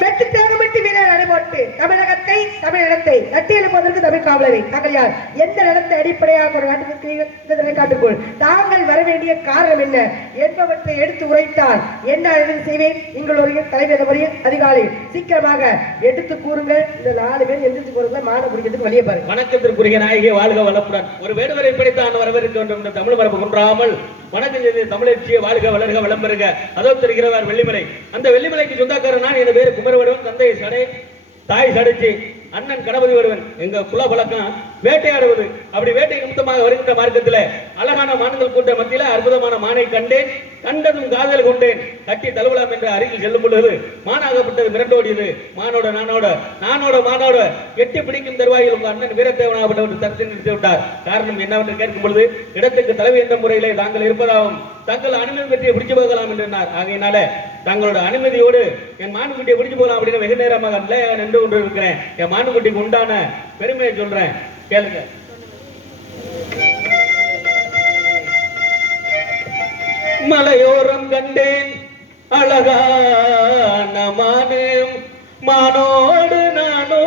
வெற்றி தேகமிட்டு வீரர் நடைபோட்டு தமிழகத்தை தமிழினத்தை நட்டி எழுப்பதற்கு தமிழ் காவலரை தாங்கள் யார்? எந்த நிலத்தை அடிப்படையாக ஒரு நாட்டுக்கு காட்டுக்குள் தாங்கள் வர வேண்டிய காரணம் என்ன என்பவற்றை எடுத்து உரைத்தால் என்ன செய்வேன்? உங்களுடைய தலைவர் முறையில் அதிகாலை சீக்கிரமாக எடுத்து கூறுங்கள். இந்த 4 பேர் எந்திரிச்சு போறதுல மான பிடிக்கிறதுக்கு வழியை பாருங்க. வணக்கத்திற்குரிய நாயகி வாழ்க வளப்புடன் ஒரு வேடுவரை படைத்தான் வரவேற்க வேண்டும் என்ற தமிழ் மரபு குன்றாமல் வணக்கம் செய்து தமிழச்சியை வாழ்க வளர்க வளம்பெருக அதோ தெரிகிறவர் வெள்ளிமலை. அந்த வெள்ளிமலைக்கு சொந்தக்காரன் நான். என் பேரு குமரவடுவன். தந்தை சடை, தாய் சடைச்சி, அண்ணன் கணபதி வருவன். எங்க குல பழக்கம் வேட்டையாடுவது. அப்படி வேட்டை நிமித்தமாக வருகின்ற மார்க்கத்தில் அழகான மான்கள் கூட்ட மத்தியில அற்புதமான மானை கண்டேன். கண்டதும் காதல் கொண்டேன். கட்டி தழுவலாம் என்ற அருகில் செல்லும் பொழுது மானாகப்பட்டது மிரண்டோடியது. மானோட நானோட மானோட எட்டி பிடிக்கும் தருவாயில் உங்க அண்ணன் வீரத்தேவனாகப்பட்டவர் தடுத்து நிறுத்தி விட்டார். காரணம் என்னவென்று கேட்கும் பொழுது இடத்துக்கு தலைமை என்ற முறையிலே தாங்கள் இருப்பதாகவும் தங்கள் அனுமதி பற்றிய பிடிச்சு போகலாம் என்றார். ஆகையினால தங்களோட அனுமதியோடு என் மானுக்குட்டியை பிடிச்சு போகலாம் அப்படின்னு வெகு நேரமாக நின்று கொண்டு இருக்கிறேன். என் மானுக்குட்டிக்கு உண்டான பெருமையை சொல்றேன், கேளுங்க. மலையோரம் கண்டேன் அழகான மானும், மானோடு நானோ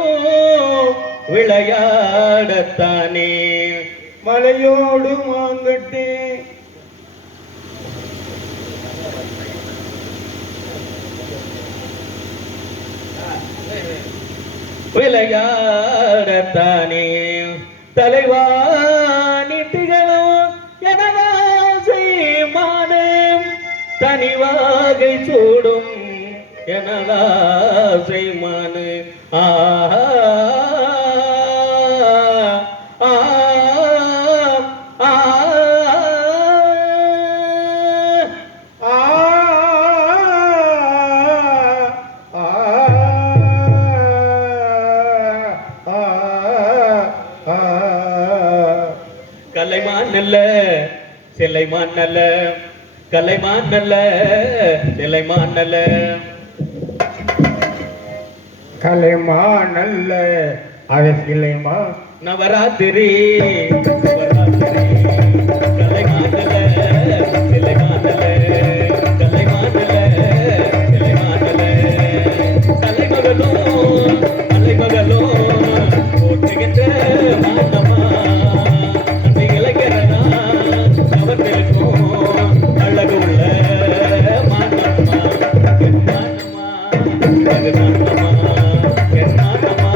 விளையாடத்தானே. மலையோடு மாங்கட்டேன் விளையாடத்தானே. தலைவாணி திகழும் எனவாசை மானம், தனிவாகை சூடும் எனவாசை மானு. ஆ சிலைமான் நல்ல கலைமான் நல்ல சிலைமான் நல்ல கலைமான் நல்ல அது சிலைமா நவராத்திரி நவராத்திரி கலைமான் நல்ல சிலைமான் நல்ல கலைமான் நல்ல சிலைமான் நல்ல தலைமகளோ போற்றுகின்ற மானமா அழகு உள்ள மானமா என் மானமா என் மானமா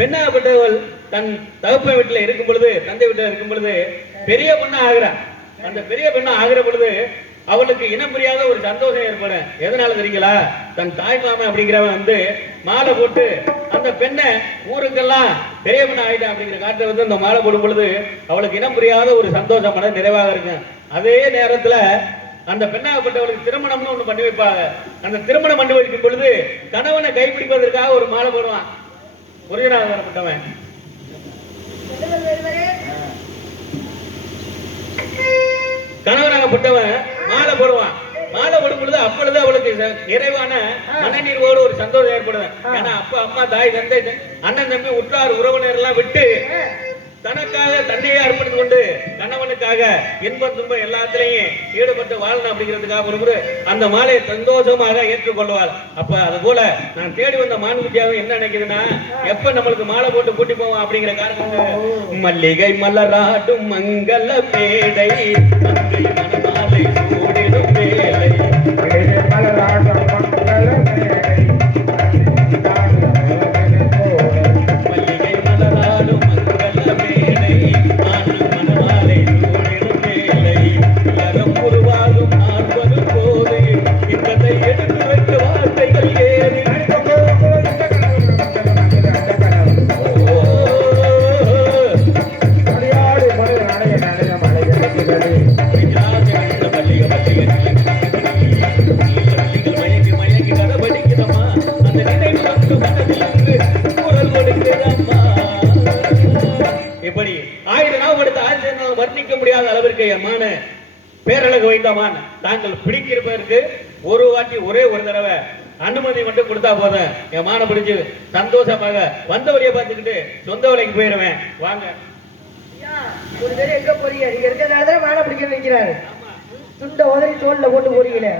பெண்ணாகப்பட்டவள் தன் தகப்பன் வீட்டில் இருக்கும் பொழுது, தந்தை வீட்டில் இருக்கும் பொழுது பெரிய பெண்ணா ஆகிறான். அந்த பெரிய பெண்ணா ஆகிற பொழுது அவளுக்கு இனம் புரியாத ஒரு சந்தோஷம் ஏற்படும். எதனால தெரியுங்களா? தன் தாய் மாமன் அப்படிங்கிறவன் மாலை போட்டு அந்த பெண்ணை ஊருக்கெல்லாம் பெரிய பெண்ணா ஆயிட்டான் அப்படிங்கிற காட்டுல அந்த மாலை போடும் பொழுது அவளுக்கு இனம் புரியாத ஒரு சந்தோஷம் மன நிறைவாக இருக்கும். அதே நேரத்துல அந்த பெண்ணாகப்பட்டவளுக்கு திருமணம்னு ஒண்ணு பண்ணி வைப்பாங்க. அந்த திருமணம் பண்ணி வைக்கும் பொழுது கணவனை கைப்பிடிப்பதற்காக ஒரு மாலை போடுவான். ஒரிஜினல் வரப்பட்டவன் கணவனாகப்பட்டவன் மாலை போடுவான். மாலை விடும் பொழுது அப்பொழுது அவளுக்கு நிறைவான மனநிறைவோடு ஒரு சந்தோஷம் ஏற்படுது. ஏன்னா அப்பா அம்மா தாய் தந்தை அண்ணன் தம்பி உற்றார் உறவினர் எல்லாம் விட்டு தனக்காக தன்னையே அர்ப்பணித்து கொண்டு கணவனுக்காக இன்பம் துன்பம் எல்லாத்திலையும் ஈடுபட்டு வாழணும் அப்படிங்கிறதுக்காக ஒரு அந்த மாலையை சந்தோஷமாக ஏற்றுக்கொள்வாள். அப்ப அது போல நான் தேடி வந்த மான்குட்டியாவும் என்ன நினைக்குதுன்னா, எப்ப நம்மளுக்கு மாலை போட்டு கூட்டி போவோம் அப்படிங்கிற காரணம் மல்லிகை மலராடும் மங்கள மேடை மங்கை மணமாலை சூடிடும் வேலை மலராடும் மங்கள மேடை மல்லிகை மலராடும் மங்கள மேடை மணமாலை சூடிடும் வேலை உலகம் உருவாகும் ஆர்வது போது இன்பத்தை எடுத்து வைக்க வார்த்தைகள் ஏறி இப்படி 1000 நாள் கொடுத்த 1000 நாள் வர்ணிக்க முடியாத அளவிற்கு எம்மான பேரழகு வைத்தமான் தாங்கள் பிடிக்கிறதற்கு ஒரு வாட்டி ஒரே ஒரு தடவை அனுமதி மட்டும் கொடுத்தா போதும் என் மான பிடிச்சு சந்தோஷமாக வந்த வழியை பார்த்துக்கிட்டு சொந்த வழிக்கு போயிடுவேன். வாங்க ஒரு பேர் எங்க போறீங்க? நீங்க இருக்கிறதுனாலதான் மாலை பிடிக்க வைக்கிறாரு. துண்ட உதறி தோல்ல போட்டு போறீங்களே.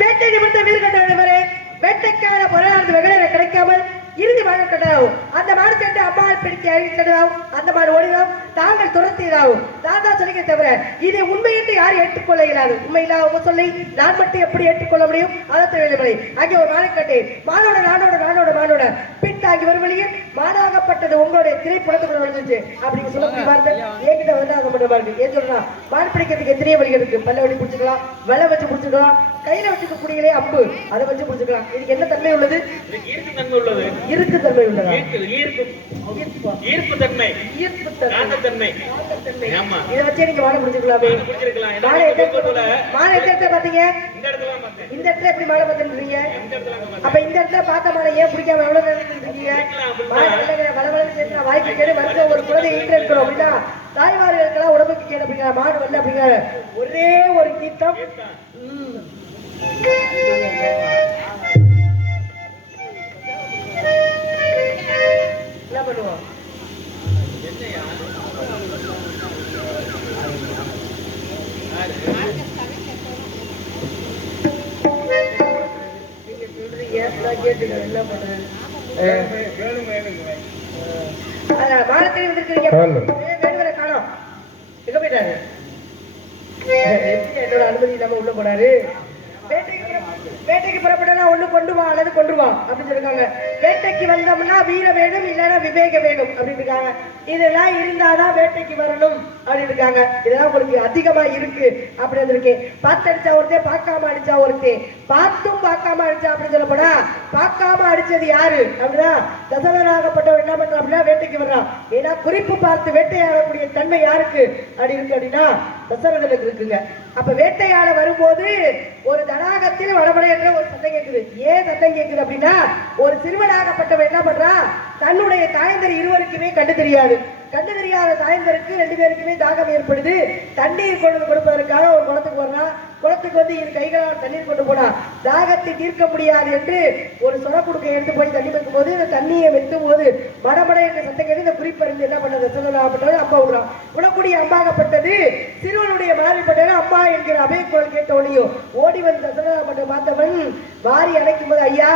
வேட்டை நிமித்த வீரகண்டவரே, வேட்டைக்கான பொருளாதார வெகுளை கிடைக்காமல் இறுதி மாடு கட்டதாகும். அந்த மாடு சென்று அம்மாவை பிடித்து அழித்ததாகும். அந்த மாடு ஓடிதாகும். தாங்கள் துரத்தியதாகும். நான் தான் சொல்லிக்க தவிர இதை உண்மை என்று யாரும் ஏற்றுக்கொள்ள இயலாது. உண்மையில்லாம சொல்லி நான் மட்டும் எப்படி ஏற்றுக்கொள்ள முடியும்? அதை தெரியவில்லை. அங்கே ஒரு மாலை கட்டை மானோட நானோட நானோட மானோட பின் தாங்கி வரும் வழியில் மானாகப்பட்டது உங்களுடைய திரைப்படத்துக்குள்ள வந்துச்சு அப்படின்னு சொல்ல பாருங்க. என்கிட்ட வந்து அதை மட்டும் பாருங்க. ஏன் சொல்றா, மாடு பிடிக்கிறதுக்கு எத்தனையோ வழிகள் இருக்கு. பல்ல வழி பிடிச்சிக்கலாம், வெள்ளை வச்சு பிடிச்சிக்கலாம், கையில வச்சுக்க கூடியலே அம்பு அதை வச்சு பிடிச்சிக்கலாம். இதுக்கு என்ன தன்மை உள்ளது? ஈர்ப்பு தன்மை உள்ளது. இருக்கு தன்மை உள்ளதா? ஈர்ப்பு தன்மை, ஈர்ப்பு தன்மை. ஆமா, இதை வச்சே நீங்க மாலை பிடிச்சிக்கலாமே. மாலை எந்த பாத்தீங்க? இந்த இடத்துல எப்படி மாலை பார்த்துருக்கீங்க? அப்ப இந்த இடத்துல பார்த்த மாலை ஏன் பிடிக்காம எவ்வளவு நேரம் இருக்கீங்க? வாய்ப்பு கேடு வருஷம் ஒரு குழந்தை ஈட்டு இருக்கிறோம் அப்படின்னா தாய்மார்களுக்கெல்லாம் உடம்புக்கு கேடு அப்படிங்கிற மாடு வரல அப்படிங்கிற ஒரே ஒரு கீர்த்தம். என்ன பண்ணுவோம்? நீங்க சொல்றீங்க கேட்டுக்க என்ன பண்றேன். மாலத்தில் வந்திருக்கிறீங்க. வேணுவரை காணோம். எங்க போயிட்டாரு? என்னோட அனுமதி இல்லாம உள்ள போனாரு. வேட்டைக்கு புறப்பட்டா ஒண்ணு கொண்டு வா அல்லது கொண்டு வா அப்படின்னு சொல்லிருக்காங்க. வேட்டைக்கு வந்தோம்னா வீர வேணும், இல்லைன்னா விவேக வேணும் அப்படின்னு இருக்காங்க. இதெல்லாம் இருந்தாதான் வேட்டைக்கு வரணும் அப்படின்னு இருக்காங்க. இதெல்லாம் உங்களுக்கு அதிகமா இருக்கு அப்படின்னு இருக்கேன். பார்த்து அடிச்சா ஒருத்தன், பார்க்காம அடிச்சா ஒருத்தன், பார்த்தும் பார்க்காம அடிச்சா அப்படின்னு சொல்ல போனா பார்க்காம அடிச்சது யாரு அப்படின்னா தசவராகப்பட்டவர் என்ன பண்றான் அப்படின்னா வேட்டைக்கு வர்றான். ஏன்னா குறிப்பு பார்த்து வேட்டையாடக்கூடிய தன்மை யாருக்கு அப்படி இருக்கு அப்படின்னா தசரதனுக்கு இருக்குங்க. அப்ப வேட்டையாட வரும்போது ஒரு தடாகத்தில் வடபடை என்ற ஒரு சத்தம் கேட்குது. ஏன் சத்தம் கேட்குது அப்படின்னா ஒரு சிறுவனாகப்பட்டவன் என்ன பண்றான், தன்னுடைய தாயந்தர் இருவருக்குமே கண்டு தெரியாது. கண்டு தெரியாத தாயந்தருக்கு 2 பேருக்குமே தாகம் ஏற்படுது. தண்ணீர் கொண்டு கொடுப்பதற்காக ஒரு குளத்துக்கு வர்றான். குளத்துக்கு வந்து இரு கைகளால் தண்ணீர் கொண்டு போனா தாகத்தை தீர்க்க முடியாது என்று ஒரு சொர குடுக்கை எடுத்து போய் தண்ணி வைக்கும் போது இந்த தண்ணியை வைக்கும் போது மடமட என்ற சத்தம் கேட்டு இந்த குறிப்பறிந்து என்ன பண்ணது சொல்லப்பட்டது அம்மா விடுறான். விடக்கூடிய அம்மாகப்பட்டது சிறுவனுடைய மாறிப்பட்டது அம்மா என்கிற அபய குரல் கேட்ட ஒளியும் ஓடி வந்து சொல்லப்பட்ட பார்த்தவன் வாரி அணைக்கும் போது, ஐயா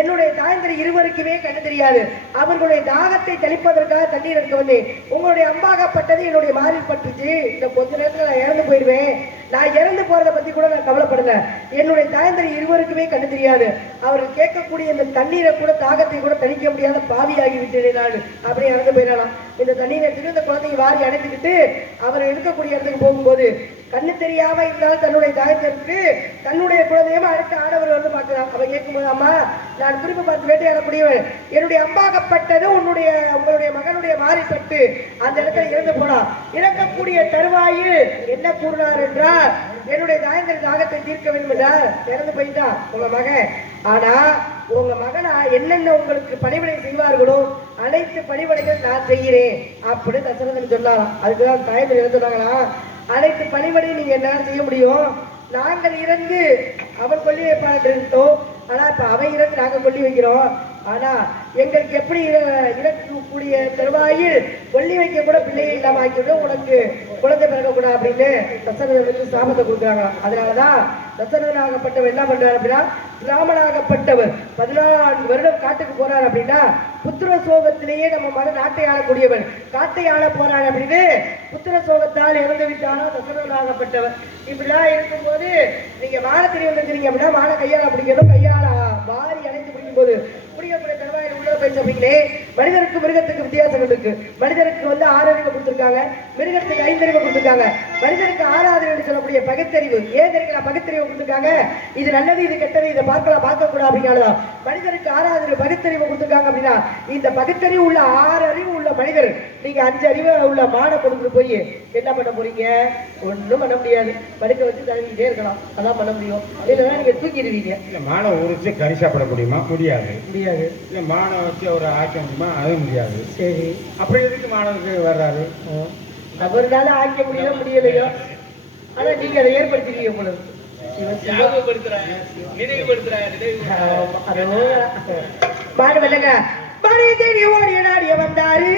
என்னுடைய தாயந்தர் இருவருக்குமே கண்டு தெரியாது. அவர்களுடைய தாகத்தை தெளிப்பதற்காக தண்ணீர் எடுக்க வந்தேன். உங்களுடைய அம்பாகப்பட்டது என்னுடைய மாறில் பட்டுச்சு. இந்த கொஞ்ச நேரத்தில் நான் இறந்து போயிடுவேன். நான் இறந்து போறதை பத்தி கூட நான் கவலைப்படல. என்னுடைய தாயந்தர் இருவருக்குமே கண்டு தெரியாது. அவர்கள் கேட்கக்கூடிய இந்த தண்ணீரை கூட தாகத்தை கூட தணிக்க முடியாத பாவியாகி விட்டேன் நான் அப்படியே இறந்து போயிடலாம். இந்த தண்ணீரை எடுத்துட்டு இந்த குழந்தையை வாரி அணைத்துக்கிட்டு அவர் இருக்கக்கூடிய இடத்துக்கு போகும்போது கண்ணு தெரியாம இருந்தாலும் தன்னுடைய தாயத்திற்கு தன்னுடைய குழந்தையும் அடுத்த ஆடவர் வந்து பார்க்கிறான். அவன் கேட்கும்போது, அம்மா நான் குறிப்பு பார்த்து வேட்டையாடக்கூடியவன், என்னுடைய அம்பாகப்பட்டது உங்களுடைய மகனுடைய மாறிப்பட்டு அந்த இடத்துல இறந்து போனான். இறக்கக்கூடிய தருவாயில் என்ன கூறினார் என்றால், என்னுடைய தாயந்தர் தாகத்தை தீர்க்க வேண்டும் என்றால் இறந்து போயிட்டான் உங்க மகன். ஆனா உங்க மகனா என்னென்ன உங்களுக்கு பணிவிடை செய்வார்களோ அனைத்து பணிவிடைகள் நான் செய்கிறேன் அப்படின்னு தசரதன் சொன்னாராம். அதுக்குதான் தாயந்தர் என்ன சொன்னாங்களா, அனைத்து பணிபடி நீங்க என்ன செய்ய முடியும்? நாங்கள் இறந்து அவன் கொல்லி வைப்பான் இருந்தோம். ஆனா இப்ப அவன் இறந்து நாங்க கொல்லி வைக்கிறோம். ஆனா எங்களுக்கு எப்படி இறக்கக்கூடிய தருவாயில் கொல்லி வைக்க கூட பிள்ளையை இல்லாம ஆக்கிவிடும், உனக்கு குழந்தை பிறக்கக்கூடாது அப்படின்னு தசரதனுக்கு சாபத்தை கொடுக்குறாங்களாம். அதனாலதான் தசரதனாகப்பட்டவர் என்ன பண்றாரு அப்படின்னா, பிராமணாகப்பட்டவர் 14 வருடம் காட்டுக்கு போறாரு அப்படின்னா புத்திர சோகத்திலேயே நம்ம மன நாட்டை ஆளக்கூடியவர், காட்டை ஆள போறாரு அப்படின்னு புத்திர சோகத்தால் இறந்து விட்டாலும் தசரதனாகப்பட்டவர். இப்படிலாம் இருக்கும்போது நீங்க மான தெரிய வந்துருக்கீங்க அப்படின்னா மான கையால பிடிக்கணும், கையால வாரி அணைத்து பிடிக்கும் போது புரியக்கூடிய தருவாயில் உள்ள போய் அப்படிங்களே. மனிதருக்கு மிருகத்துக்கு வித்தியாசம் இருக்கு. மனிதருக்கு 6 அறிவு கொடுத்துருக்காங்க, மிருகத்துக்கு 5 அறிவு கொடுத்துருக்காங்க. மனிதருக்கு 6வது அறிவு சொல்லக்கூடிய பகுத்தறிவு. ஏன் தெரியுங்களா பகுத்தறிவு கொடுத்துருக்காங்க? இது நல்லது இது கெட்டது இதை பார்க்கலாம் பார்க்க கூடாது அப்படின்னாலதான் மனிதருக்கு 6வது அறிவு பகுத்தறிவு கொடுத்துருக்காங்க. அப்படின்னா இந்த பகுத்தறிவு உள்ள 6 அறிவு உள்ள மனிதர் நீங்க 5 அறிவு உள்ள மான கொடுத்துட்டு போய் என்ன பண்ண போறீங்க? ஒண்ணும் பண்ண முடியாது. படுக்க வச்சு தழுவிட்டே இருக்கலாம், அதான் பண்ண முடியும். இல்லைன்னா நீங்க தூக்கிடுவீங்க. மானை உரிச்சு கறி சாப்பிட முடியுமா? முடியாது. முடியாது. இல்லை மானை வச்சு ஒரு ஆக்க முடியுமா? அது முடியாது. சரி, அப்புறம் எதுக்கு மாணவருக்கு வர்றாரு? அவர்னால ஆக்க முடியலையோ, ஆனா நீங்க அதை ஏற்படுத்திக்கீங்க போல மாடு வெள்ளங்க மணி தேடி ஓடிய நாடிய வந்தாரு.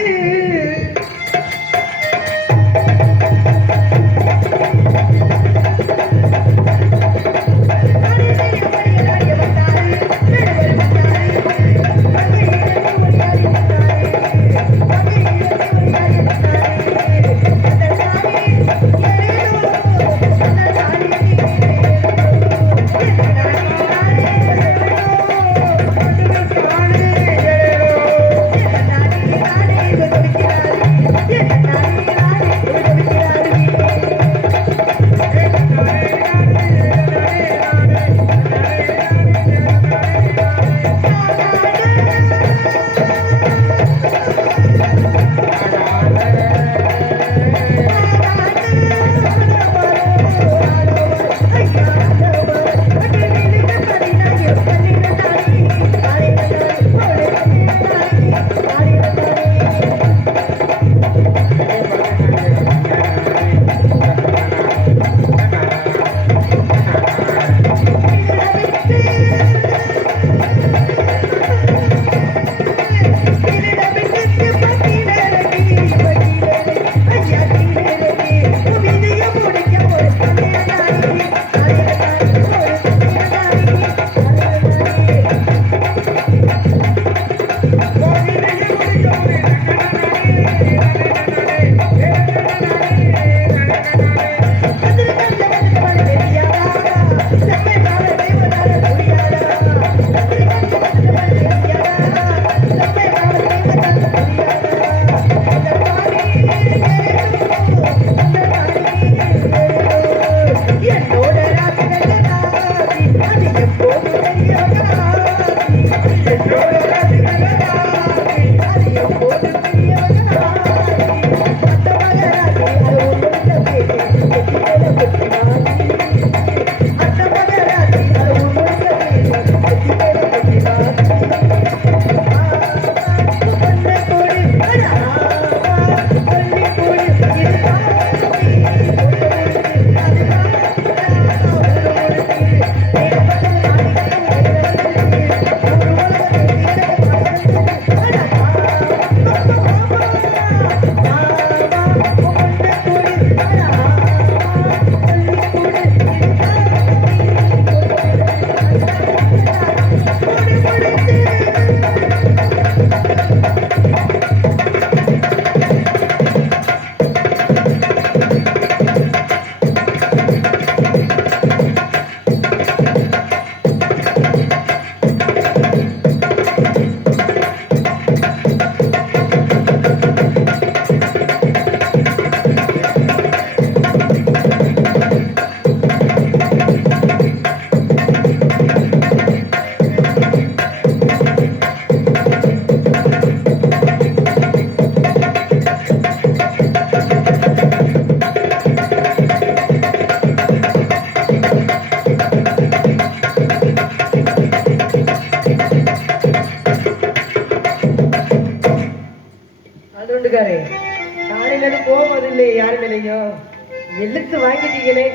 இழுத்து வாங்கிட்டீங்களே.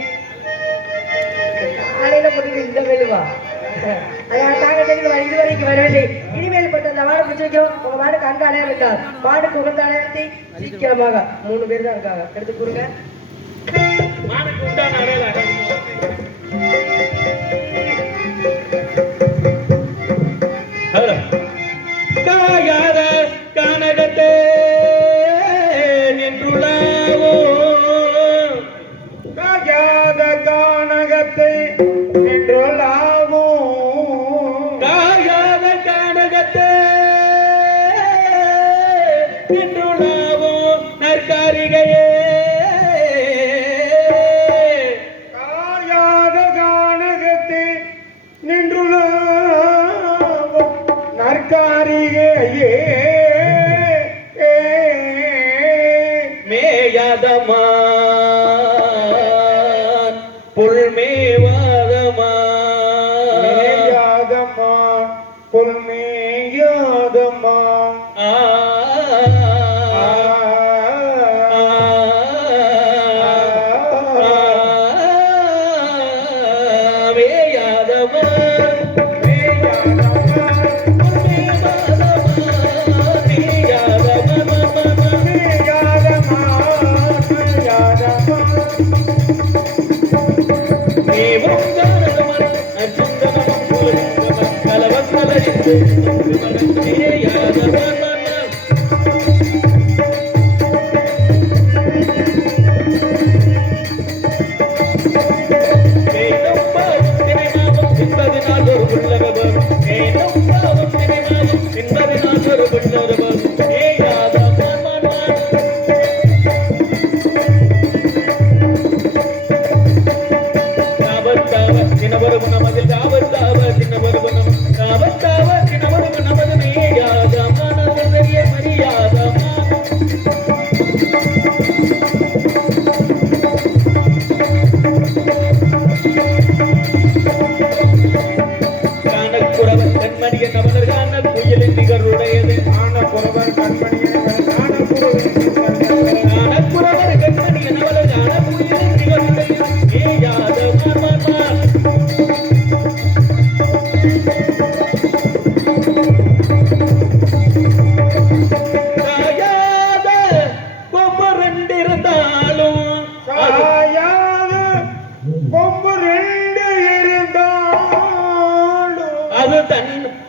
காலையில போட்டு இந்த வேலுவா அதனால நாங்க தெரிஞ்சு இதுவரைக்கும் வரவில்லை. இனிமேல் பட்ட அந்த மாடு பிடிச்சி வைக்கிறோம். உங்க மாடுக்கு அங்க அடையாளம் இருக்கா? மாடுக்கு உகந்த அடையாளத்தை சீக்கிரமாக 3 பேர் தான் இருக்காங்க, எடுத்து கூறுங்க. மானுக்கு உண்டான அடையாளம் காயாத கானகத்தே நின்றுள்ளாவோ, காயாத கானகத்தை நின்றுள்ளாவோ, காயாத கானகத்தே நின்றுள்ளாவோ நற்காரிகையே, காயாத கானகத்தை நின்றுள்ளாவோ நற்காரிகையே, மேயாதமான் புல்மேவாதமான், மேயாதமான் புல்மேயாதமான், ஆ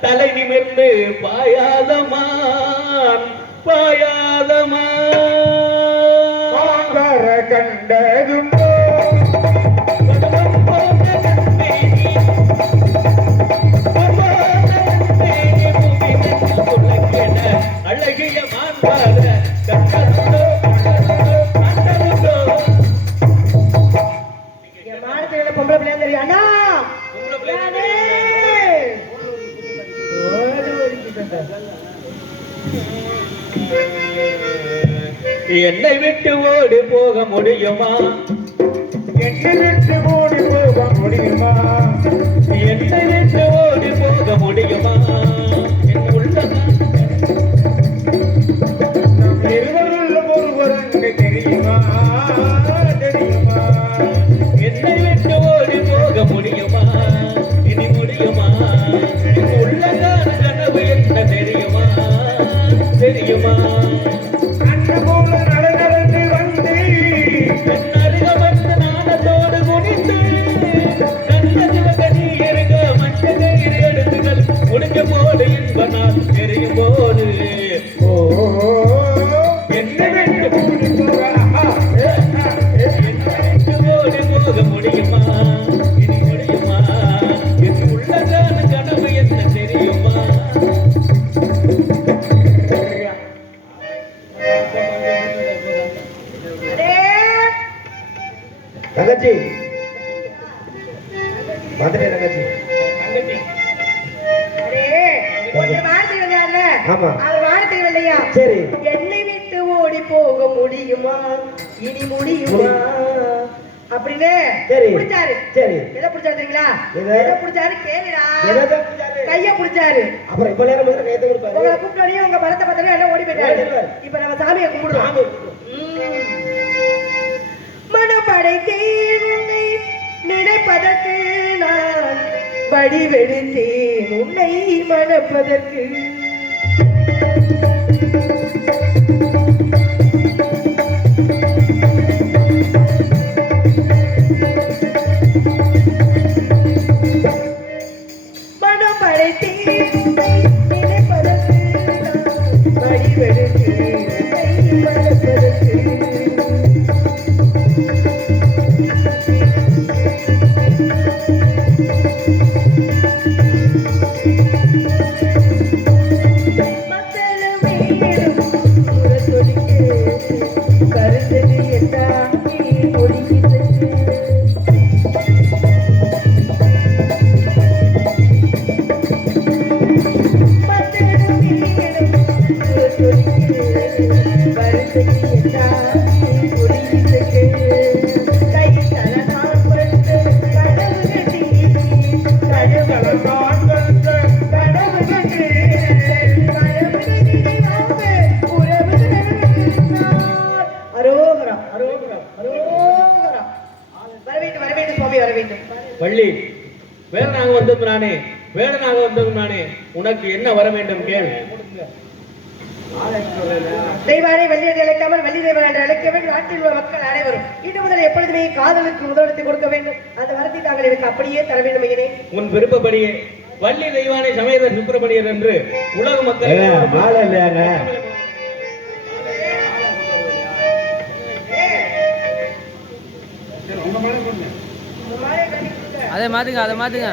தலை நிமிர்ந்து பாயாதமான் பாயாதமான் கண்டதும் அழகிய மாண்பாத மானத்துல பொம்பளை பிள்ளையா தெரியும் அண்ணா. என்னை விட்டு ஓடி போக முடியுமா? என்னை விட்டு ஓடி போக முடியுமா? என்னை விட்டு ஓடி போக முடியுமா? என் உள்ளமா இருவருள்ள ஒருவர் அங்கு தெரியுமா? தெரியுமா? என்னை விட்டு ஓடி போக முடியுமா? இனி முடியுமா? என் உள்ளதான கனவு என்ன தெரியுமா? தெரியுமா? போல நடந்து வந்து என் அருகமர்ந்து நாணத்தோடு குனிந்து கண்ணி இருக்க மஞ்சள் எடுத்துகள் முடிக்க போது என்பனால் தெரியும் போது என்னை விட்டு ஓடி போக முடியுமா? இனி முடியுமா? என் உள்ளதான கனவு என்ன தெரியுமா? தங்கச்சி வந்துட்டேன் தங்கச்சி. ஆமா. அவர் வாழ தெரியவில்லையா? சரி. என்னை விட்டு ஓடி போக முடியுமா? இனி முடியுமா? அப்படின்னு சரி. பிடிச்சாரு. சரி. எதை பிடிச்சாரு தெரியுங்களா? எதை? எதை பிடிச்சாரு கேளுடா. எதை பிடிச்சாரு? கைய பிடிச்சாரு. அப்புறம் இப்ப நேரம் முதல்ல கையத்தை கொடுப்பாரு. உங்களை கூப்பிட்டோடனே உங்க பலத்தை பார்த்தோன்னே எல்லாம் ஓடி போயிட்டாரு. ஓடிடுவாரு. இப்ப நம்ம சாமியை கும்பிடுறோம். சாமி. மனப்பா படைத்தேன் உன்னை நினைப்பதற்கு நான் வடிவெடுத்தேன் உன்னை மணப்பதற்கு மனம் படைத்தேன் உன்னை நினைப்பதற்கு நான் வடிவெடுத்தேன் உன்னை மணப்பதற்கு வள்ளி, வேடனாக வந்தது நானே, வேடனாக வந்தது நானே, உனக்கு என்ன வர வேண்டும் கேள். தெய்வானை வள்ளியை அழைக்காமல் வள்ளி தெய்வம் என்று அழைக்க வேண்டும். நாட்டில் உள்ள மக்கள் அனைவரும் இன்று முதல் எப்பொழுதுமே காதலுக்கு முதலிடத்தை கொடுக்க வேண்டும். அந்த வரத்தை தாங்கள் எனக்கு அப்படியே தர வேண்டும் ஐயனே. உன் விருப்பப்படியே வள்ளி தெய்வானை சமேத சுப்பிரமணியர் என்று உலக மக்கள் மாலை இல்லையாங்க. அதை மாத்துங்க, அதை மாத்துங்க.